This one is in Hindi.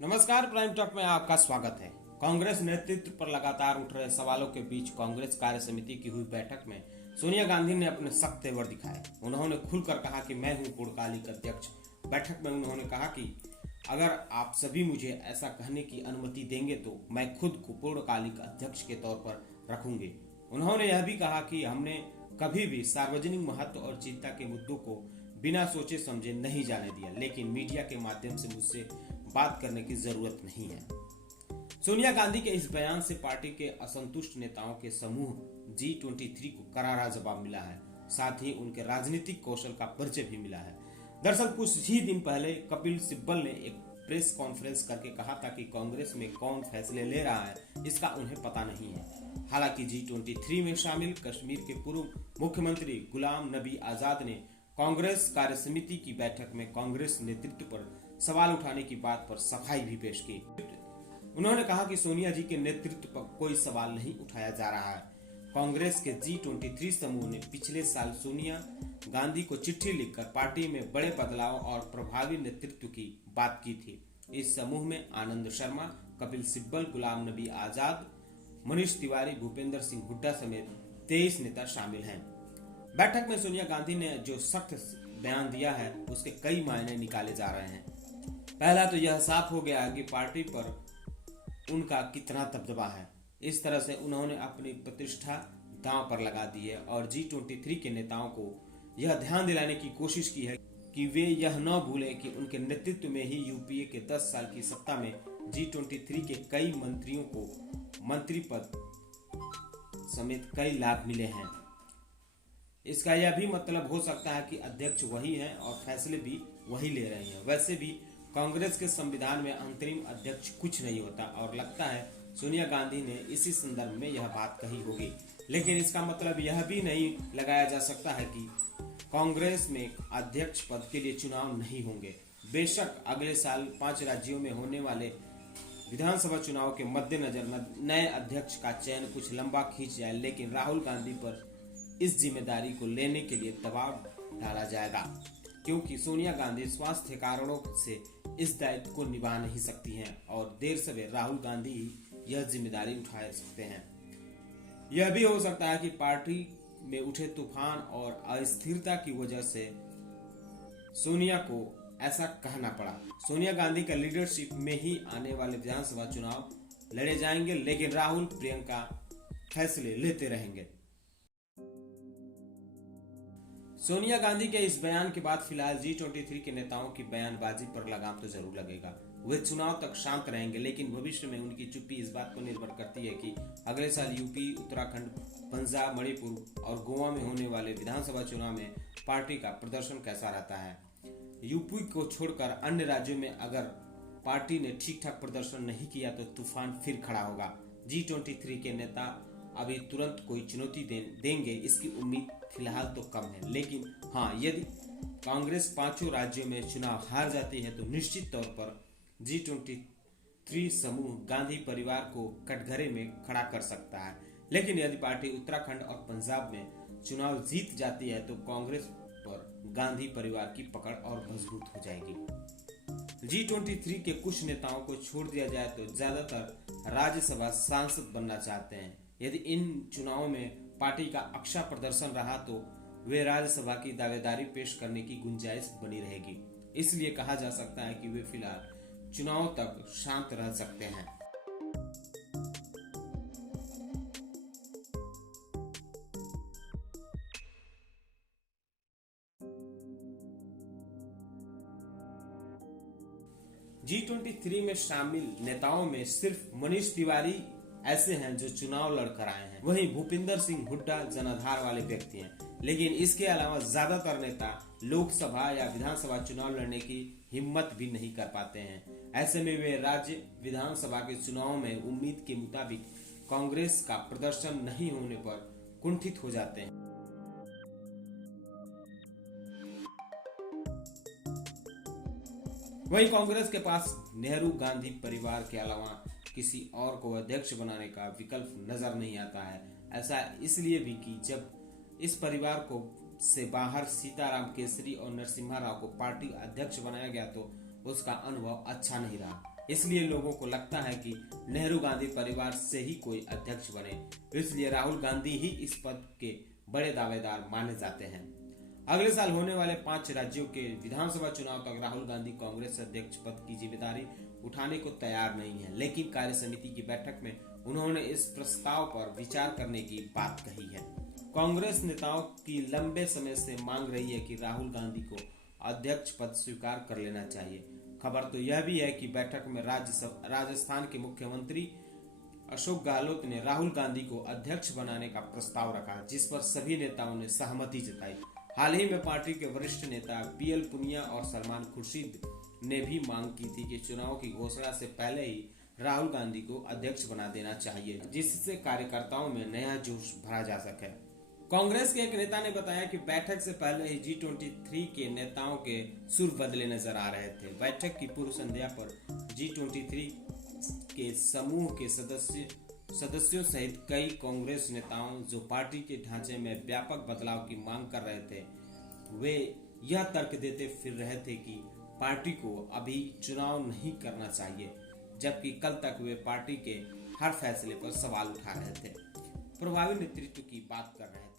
नमस्कार, प्राइम टॉक में आपका स्वागत है। कांग्रेस नेतृत्व पर लगातार उठ रहे सवालों के बीच कांग्रेस कार्य समिति की हुई बैठक में सोनिया गांधी ने अपने सख्त तेवर दिखाए। उन्होंने खुलकर कहा कि मैं हूं पूर्णकालिक अध्यक्ष। बैठक में उन्होंने कहा कि अगर आप सभी मुझे ऐसा कहने की अनुमति देंगे तो मैं खुद को पूर्णकालिक अध्यक्ष के तौर पर रखूंगी। उन्होंने यह भी कहा कि हमने कभी भी सार्वजनिक महत्व और चिंता के मुद्दों को बिना सोचे समझे नहीं जाने दिया, लेकिन मीडिया के माध्यम से मुझसे बात करने की जरूरत नहीं है। सोनिया गांधी के इस बयान से पार्टी के असंतुष्ट नेताओं के समूह G23 को करारा जवाब मिला है। साथ ही उनके राजनीतिक कौशल का परिचय भी मिला है। दरअसल कुछ ही दिन पहले कपिल सिब्बल ने एक प्रेस कॉन्फ्रेंस करके कहा था कि कांग्रेस में कौन फैसले ले रहा है इसका उन्हें पता नहीं है। हालांकि G23 में शामिल कश्मीर के पूर्व मुख्यमंत्री गुलाम नबी आजाद ने कांग्रेस कार्य समिति की बैठक में कांग्रेस नेतृत्व पर सवाल उठाने की बात पर सफाई भी पेश की। उन्होंने कहा कि सोनिया जी के नेतृत्व पर कोई सवाल नहीं उठाया जा रहा है। कांग्रेस के G23 समूह ने पिछले साल सोनिया गांधी को चिट्ठी लिखकर पार्टी में बड़े बदलाव और प्रभावी नेतृत्व की बात की थी। इस समूह में आनंद शर्मा, कपिल सिब्बल, गुलाम नबी आजाद, मनीष तिवारी, भूपेंद्र सिंह हुड्डा समेत 23 नेता शामिल हैं। बैठक में सोनिया गांधी ने जो सख्त बयान दिया है उसके कई मायने निकाले जा रहे हैं। पहला तो यह साफ हो गया कि पार्टी पर उनका कितना दबदबा है। इस तरह से उन्होंने अपनी प्रतिष्ठा दांव पर लगा दी है और G23 के नेताओं को यह ध्यान दिलाने की कोशिश की है कि वे यह न भूलें कि उनके नेतृत्व में ही यूपीए के 10 साल की सत्ता में G23 के कई मंत्रियों को मंत्री पद समेत कई लाभ मिले हैं। इसका यह भी मतलब हो सकता है कि अध्यक्ष वही हैं और फैसले भी वही ले रहे हैं। वैसे भी कांग्रेस के संविधान में अंतरिम अध्यक्ष कुछ नहीं होता और लगता है सोनिया गांधी ने इसी संदर्भ में यह बात कही होगी। लेकिन इसका मतलब यह भी नहीं लगाया जा सकता है कि कांग्रेस में अध्यक्ष पद के लिए चुनाव नहीं होंगे। बेशक अगले साल 5 राज्यों में होने वाले विधानसभा चुनाव के मद्देनजर नए अध्यक्ष का चयन कुछ लंबा खींच जाए, लेकिन राहुल गांधी पर इस जिम्मेदारी को लेने के लिए दबाव डाला जाएगा, क्योंकि सोनिया गांधी स्वास्थ्य कारणों से इस दायित्व को निभा नहीं सकती हैं और देर सवेर राहुल गांधी ही यह जिम्मेदारी उठा सकते हैं। यह भी हो सकता है कि पार्टी में उठे तूफान और अस्थिरता की वजह से सोनिया को ऐसा कहना पड़ा। सोनिया गांधी का लीडरशिप में ही आने वाले विधानसभा चुनाव लड़े जाएंगे, लेकिन राहुल प्रियंका फैसले लेते रहेंगे। सोनिया गांधी के इस बयान के बाद फिलहाल G23 के नेताओं की बयानबाजी पर लगाम तो जरूर लगेगा। वे चुनाव तक शांत रहेंगे, लेकिन भविष्य में उनकी चुप्पी इस बात पर निर्भर करती है कि अगले साल यूपी, उत्तराखंड, पंजाब, मणिपुर और गोवा में होने वाले विधानसभा चुनाव में पार्टी का प्रदर्शन कैसा रहता है। यूपी को छोड़कर अन्य राज्यों में अगर पार्टी ने ठीक ठाक प्रदर्शन नहीं किया तो तूफान फिर खड़ा होगा। G23 के नेता अभी तुरंत कोई चुनौती देंगे इसकी उम्मीद फिलहाल तो कम है, लेकिन हाँ, यदि कांग्रेस 5 राज्यों में चुनाव हार जाती है तो निश्चित तौर पर G23 समूह गांधी परिवार को कटघरे में खड़ा कर सकता है। लेकिन यदि पार्टी उत्तराखंड और पंजाब में चुनाव जीत जाती है तो कांग्रेस पर गांधी परिवार की पकड़ और मजबूत हो जाएगी। G23 के कुछ नेताओं को छोड़ दिया जाए तो ज्यादातर राज्यसभा सांसद बनना चाहते हैं। यदि इन चुनावों में पार्टी का अच्छा प्रदर्शन रहा तो वे राज्यसभा की दावेदारी पेश करने की गुंजाइश बनी रहेगी। इसलिए कहा जा सकता है कि वे फिलहाल चुनाव तक शांत रह सकते हैं। G23 में शामिल नेताओं में सिर्फ मनीष तिवारी ऐसे हैं जो चुनाव लड़कर आए हैं। वहीं भूपेंद्र सिंह हुड्डा जनाधार वाले व्यक्ति हैं, लेकिन इसके अलावा ज्यादातर नेता लोकसभा या विधानसभा चुनाव लड़ने की हिम्मत भी नहीं कर पाते हैं। ऐसे में वे राज्य विधानसभा के चुनाव में उम्मीद के मुताबिक कांग्रेस का प्रदर्शन नहीं होने पर कुंठित हो जाते हैं। वहीं कांग्रेस के पास नेहरू गांधी परिवार के अलावा किसी और को अध्यक्ष बनाने का विकल्प नजर नहीं आता है। ऐसा इसलिए भी कि जब इस परिवार को से बाहर सीताराम केसरी और नरसिम्हा राव को पार्टी अध्यक्ष बनाया गया तो उसका अनुभव अच्छा नहीं रहा। इसलिए लोगों को लगता है कि नेहरू गांधी परिवार से ही कोई अध्यक्ष बने, इसलिए राहुल गांधी ही इस पद के बड़े दावेदार माने जाते हैं। अगले साल होने वाले 5 राज्यों के विधानसभा चुनाव तक राहुल गांधी कांग्रेस अध्यक्ष पद की जिम्मेदारी उठाने को तैयार नहीं है, लेकिन कार्य समिति की बैठक में उन्होंने इस प्रस्ताव पर विचार करने की बात कही है। कांग्रेस नेताओं की लंबे समय से मांग रही है कि राहुल गांधी को अध्यक्ष पद स्वीकार कर लेना चाहिए। खबर तो यह भी है कि बैठक में राजस्थान के मुख्यमंत्री अशोक गहलोत ने राहुल गांधी को अध्यक्ष बनाने का प्रस्ताव रखा, जिस पर सभी नेताओं ने सहमति जताई। हाल ही में पार्टी के वरिष्ठ नेता पीएल पुनिया और सलमान खुर्शीद ने भी मांग की थी कि चुनाव की घोषणा से पहले ही राहुल गांधी को अध्यक्ष बना देना चाहिए, जिससे कार्यकर्ताओं में नया जोश भरा जा सके। कांग्रेस के एक नेता ने बताया कि बैठक से पहले ही G23 के नेताओं के सुर बदले नजर आ रहे थे। बैठक की पूर्व संध्या पर G23 के समूह के सदस्यों सहित कई कांग्रेस नेताओं जो पार्टी के ढांचे में व्यापक बदलाव की मांग कर रहे थे, वे यह तर्क देते फिर रहे थे कि पार्टी को अभी चुनाव नहीं करना चाहिए, जबकि कल तक वे पार्टी के हर फैसले पर सवाल उठा रहे थे, प्रभावी नेतृत्व की बात कर रहे थे।